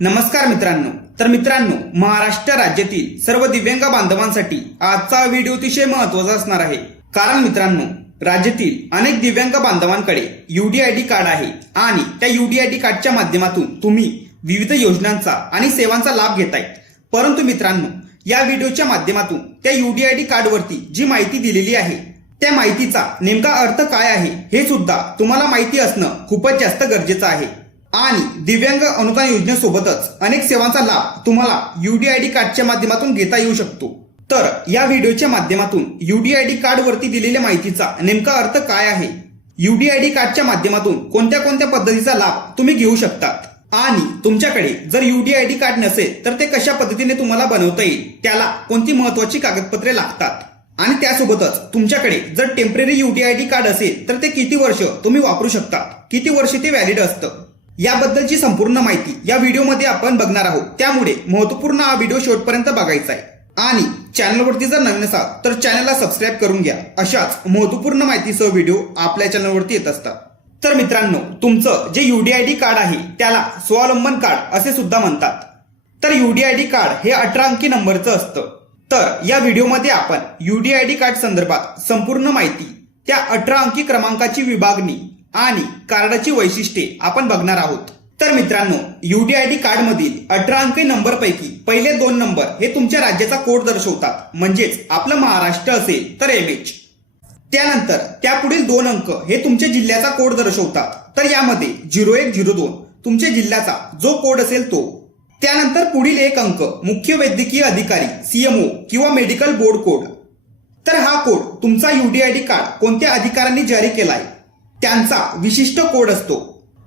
नमस्कार मित्रांनो, महाराष्ट्र राज्यातील सर्व दिव्यांग बांधवांसाठी आजचा व्हिडिओ अतिशय महत्त्वाचा असणार आहे। कारण मित्रांनो, राज्यातील अनेक दिव्यांग बांधवांकडे यूडीआयडी कार्ड आहे आणि त्या यूडीआयडी कार्डच्या माध्यमातून तुम्ही विविध योजनांचा आणि सेवांचा लाभ घेताय। परंतु मित्रांनो, या व्हिडिओच्या माध्यमातून त्या यूडीआयडी कार्डवरती जी माहिती दिलेली आहे त्या माहितीचा नेमका अर्थ काय आहे हे सुद्धा तुम्हाला माहिती असणं खूपच जास्त गरजेचं आहे। आणि दिव्यांग अनुदान योजनेसोबतच अनेक सेवांचा लाभ तुम्हाला यूडीआयडी कार्डच्या माध्यमातून घेता येऊ शकतो। तर या व्हिडिओच्या माध्यमातून यूडीआयडी कार्ड वरती दिलेल्या माहितीचा नेमका अर्थ काय आहे, यूडीआयडी कार्डच्या माध्यमातून कोणत्या कोणत्या पद्धतीचा लाभ तुम्ही घेऊ शकतात आणि तुमच्याकडे जर यूडीआयडी कार्ड नसेल तर ते कशा पद्धतीने तुम्हाला बनवता येईल, त्याला कोणती महत्त्वाची कागदपत्रे लागतात आणि त्यासोबतच तुमच्याकडे जर टेम्पररी यूडीआयडी कार्ड असेल तर ते किती वर्ष तुम्ही वापरू शकता, किती वर्ष ते व्हॅलिड असतं, याबद्दलची संपूर्ण माहिती या व्हिडिओमध्ये आपण बघणार आहोत। त्यामुळे महत्त्वपूर्ण हा व्हिडिओ शेवटपर्यंत बघायचा आहे आणि चॅनलवरती जर नवीन असाल तर चॅनलला सबस्क्राईब करून घ्या। अशाच महत्त्वपूर्ण माहितीसह व्हिडिओ आपल्या चॅनलवरती येत असतात। तर मित्रांनो, तुमचं जे यूडीआयडी कार्ड आहे त्याला स्वावलंबन कार्ड असे सुद्धा म्हणतात। तर यूडीआयडी कार्ड हे 18 अंकी नंबरचं असतं। तर या व्हिडिओमध्ये आपण यूडीआयडी कार्ड संदर्भात संपूर्ण माहिती, त्या 18 अंकी क्रमांकाची विभागणी आणि कार्डाची वैशिष्ट्ये आपण बघणार आहोत। तर मित्रांनो, यूडीआयडी कार्ड मधील 18 अंकी नंबर पैकी पहिले 2 नंबर हे तुमच्या राज्याचा कोड दर्शवतात, म्हणजेच आपलं महाराष्ट्र असेल तर MH। त्यानंतर त्यापुढील 2 अंक हे तुमच्या जिल्ह्याचा कोड दर्शवतात, तर यामध्ये 0102 तुमच्या जिल्ह्याचा जो कोड असेल तो। त्यानंतर पुढील 1 अंक मुख्य वैद्यकीय अधिकारी CMO किंवा मेडिकल बोर्ड कोड। तर हा कोड तुमचा यूडीआयडी कार्ड कोणत्या अधिकाऱ्यांनी जारी केलाय त्यांचा विशिष्ट कोड असतो।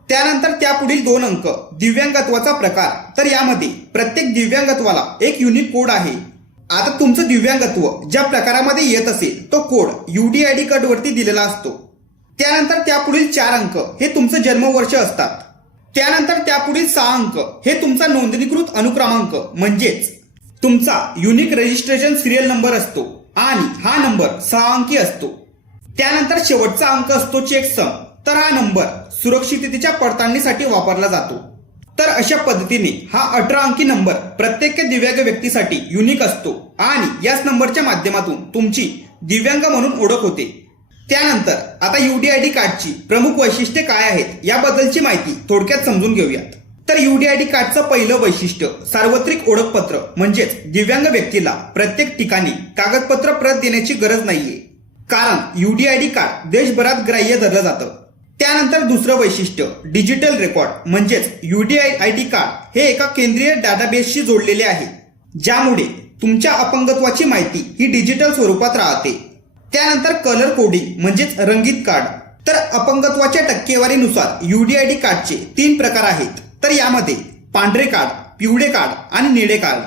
त्यानंतर त्यापुढील 2 अंक दिव्यांगत्वाचा प्रकार, तर यामध्ये प्रत्येक दिव्यांगत्वाला एक युनिक कोड आहे। आता तुमचं दिव्यांगत्व ज्या प्रकारामध्ये येत असेल तो कोड यूडीआयडी कार्ड वरती दिलेला असतो। त्यानंतर त्यापुढील 4 अंक हे तुमचं जन्मवर्ष असतात। त्यानंतर त्यापुढील 6 अंक हे तुमचा नोंदणीकृत अनुक्रमांक म्हणजेच तुमचा युनिक रजिस्ट्रेशन सिरियल नंबर असतो आणि हा नंबर 6 अंकी असतो। त्यानंतर शेवटचा अंक असतो चेकसम, तर हा नंबर सुरक्षिततेच्या पडताळणीसाठी वापरला जातो। तर अशा पद्धतीने हा 18 अंकी नंबर प्रत्येक दिव्यांग व्यक्तीसाठी युनिक असतो आणि याच नंबरच्या माध्यमातून तुमची दिव्यांग म्हणून ओळख होते। त्यानंतर आता यूडीआयडी कार्डची प्रमुख वैशिष्ट्ये काय आहेत याबद्दलची माहिती थोडक्यात समजून घेऊयात। तर यूडीआयडी कार्डचं पहिलं वैशिष्ट्य सार्वत्रिक ओळखपत्र, म्हणजेच दिव्यांग व्यक्तीला प्रत्येक ठिकाणी कागदपत्र प्रत देण्याची गरज नाहीये, कारण यूडीआयडी कार्ड देशभरात ग्राह्य धरलं जातं। त्यानंतर दुसरं वैशिष्ट्य डिजिटल रेकॉर्ड, म्हणजेच यूडीआयडी कार्ड हे एका केंद्रीय डाटाबेसशी जोडलेले आहे, ज्यामुळे तुमच्या अपंगत्वाची माहिती ही डिजिटल स्वरूपात राहते। त्यानंतर कलर कोडिंग, म्हणजेच रंगीत कार्ड। तर अपंगत्वाच्या टक्केवारीनुसार यूडीआयडी कार्डचे 3 प्रकार आहेत। तर यामध्ये पांढरे कार्ड, पिवळे कार्ड आणि निळे कार्ड।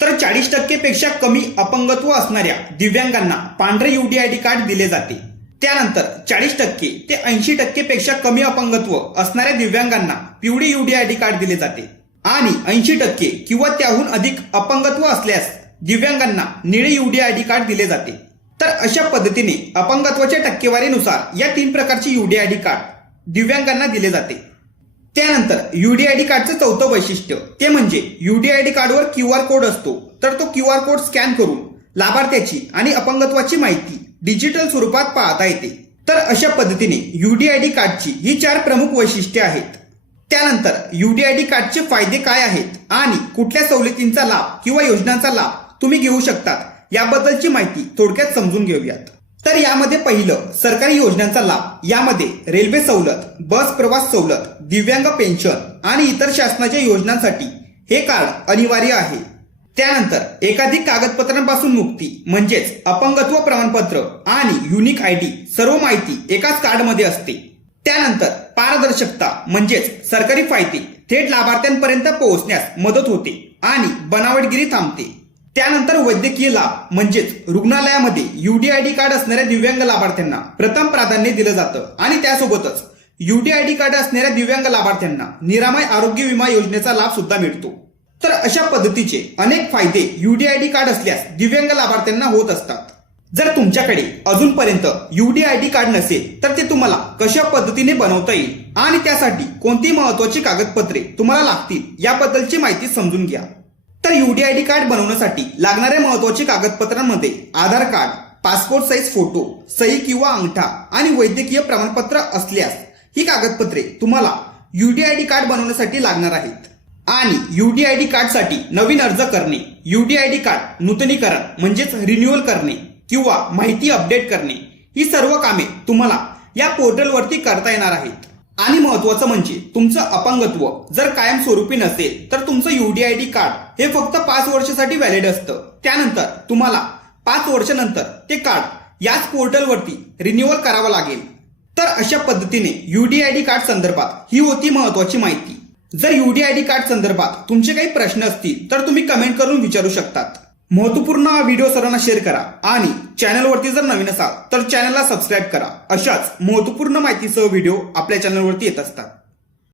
तर 40% पेक्षा कमी अपंगत्व असणाऱ्या दिव्यांगांना पांढरे यूडीआयडी कार्ड दिले जाते। त्यानंतर 40% ते 80% पेक्षा कमी अपंगत्व असणाऱ्या दिव्यांगांना पिवळे यूडीआयडी कार्ड दिले जाते आणि 80% किंवा त्याहून अधिक अपंगत्व असल्यास दिव्यांगांना निळे यूडीआयडी कार्ड दिले जाते। तर अशा पद्धतीने अपंगत्वाच्या टक्केवारीनुसार या 3 प्रकारचे यूडीआयडी कार्ड दिव्यांगांना दिले जाते। त्यानंतर यूडीआयडी कार्डचं 4थं वैशिष्ट्य ते म्हणजे यूडीआयडी कार्डवर QR कोड असतो, तर तो QR कोड स्कॅन करून लाभार्थ्याची आणि अपंगत्वाची माहिती डिजिटल स्वरूपात पाहता येते। तर अशा पद्धतीने यूडीआयडी कार्डची ही 4 प्रमुख वैशिष्ट्ये आहेत। त्यानंतर यूडीआयडी कार्डचे फायदे काय आहेत आणि कुठल्या सवलतींचा लाभ किंवा योजनांचा लाभ तुम्ही घेऊ शकतात याबद्दलची माहिती थोडक्यात समजून घेऊयात। तर यामध्ये पहिलं सरकारी योजनांचा लाभ, यामध्ये रेल्वे सवलत, बस प्रवास सवलत, दिव्यांग पेन्शन आणि इतर शासनाच्या योजनांसाठी हे कार्ड अनिवार्य आहे। त्यानंतर एकाधिक कागदपत्रांपासून मुक्ती, म्हणजेच अपंगत्व प्रमाणपत्र आणि युनिक आयडी, सर्व माहिती एकाच कार्डमध्ये असते। त्यानंतर पारदर्शकता, म्हणजेच सरकारी फायदे थेट लाभार्थ्यांपर्यंत पोहोचण्यास मदत होते आणि बनावटगिरी थांबते। त्यानंतर वैद्यकीय लाभ, म्हणजेच रुग्णालयामध्ये यूडीआयडी कार्ड असणाऱ्या दिव्यांग लाभार्थ्यांना प्रथम प्राधान्य दिलं जातं आणि त्यासोबतच यूडीआयडी कार्ड असणाऱ्या दिव्यांग लाभार्थ्यांना निरामय आरोग्य विमा योजनेचा लाभ सुद्धा मिळतो। तर अशा पद्धतीचे अनेक फायदे यूडीआयडी कार्ड असल्यास दिव्यांग लाभार्थ्यांना होत असतात। जर तुमच्याकडे अजूनपर्यंत UDID कार्ड नसेल तर ते तुम्हाला कशा पद्धतीने बनवता येईल आणि त्यासाठी कोणती महत्वाची कागदपत्रे तुम्हाला लागतील याबद्दलची माहिती समजून घ्या. तर UDID कार्ड बनवण्यासाठी लागणाऱ्या महत्वाच्या कागदपत्रांमध्ये आधार कार्ड, पासपोर्ट साईज फोटो, सही किंवा अंगठा आणि वैद्यकीय प्रमाणपत्र असल्यास ही कागदपत्रे तुम्हाला UDID कार्ड बनवण्यासाठी लागणार आहेत. आणि UDID कार्डसाठी नवीन अर्ज करणे, UDID कार्ड नूतनीकरण म्हणजेच रिन्युअल करणे किंवा माहिती अपडेट करणे ही सर्व कामे तुम्हाला या पोर्टलवरती करता येणार आहेत. आणि महत्वाचं म्हणजे तुमचं अपंगत्व जर कायमस्वरूपी नसेल तर तुमचं UDID कार्ड हे फक्त 5 वर्षासाठी व्हॅलिड असतं. त्यानंतर तुम्हाला 5 वर्षानंतर ते कार्ड याच पोर्टलवरती रिन्युअल करावं लागेल. तर अशा पद्धतीने UDID कार्ड संदर्भात ही होती महत्वाची माहिती. जर UDID कार्ड संदर्भात तुमचे काही प्रश्न असतील तर तुम्ही कमेंट करून विचारू शकतात. महत्वपूर्ण हा व्हिडिओ सर्वांना शेअर करा आणि चॅनलवरती जर नवीन असाल तर चॅनलला सबस्क्राईब करा. अशाच महत्वपूर्ण माहितीसह व्हिडिओ आपल्या चॅनलवरती येत असतात.